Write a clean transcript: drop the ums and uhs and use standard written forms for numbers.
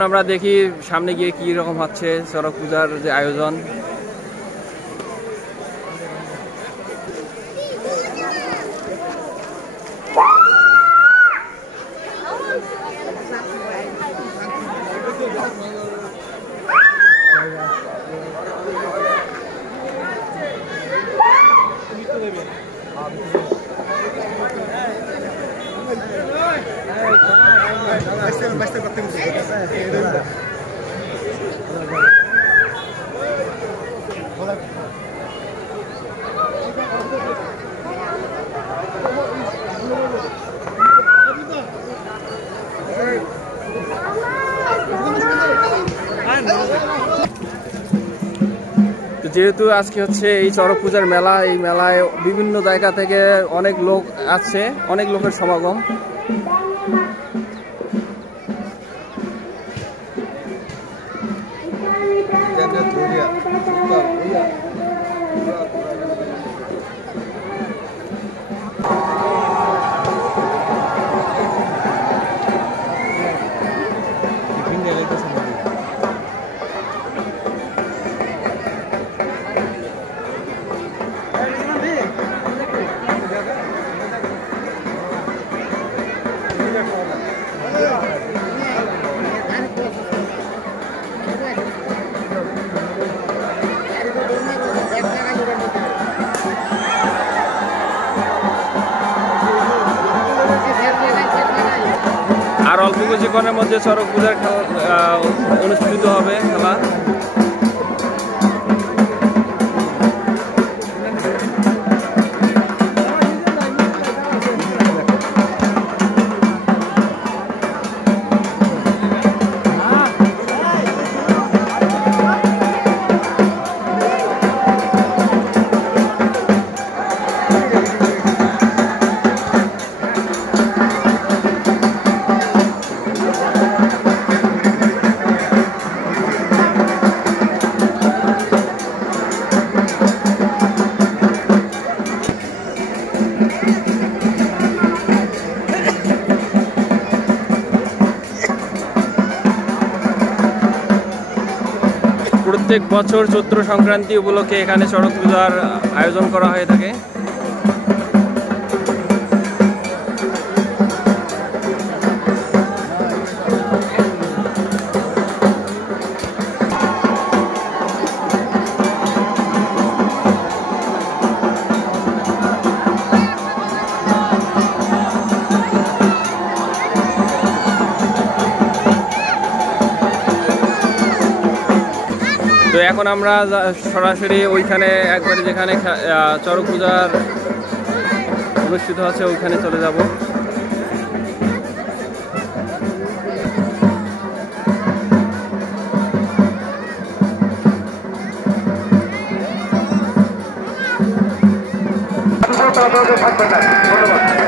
আমরা দেখি সামনে গিয়ে কি রকম হচ্ছে চড়ক পূজার যে আয়োজন। যেহেতু আজকে হচ্ছে এই চড়ক পূজার মেলা, এই মেলায় বিভিন্ন জায়গা থেকে অনেক লোক আছে, অনেক লোকের সমাগম। আর অল্প কিছুক্ষণের মধ্যে চড়ক পূজার খেলা অনুষ্ঠিত হবে। খেলা প্রত্যেক বছর চৈত্র সংক্রান্তি উপলক্ষে এখানে চড়ক পূজার আয়োজন করা হয়ে থাকে। তো এখন আমরা সরাসরি ওইখানে একবারে যেখানে চড়ক পূজার অনুষ্ঠিত হচ্ছে ওইখানে চলে যাব। থাকবেন না, ধন্যবাদ।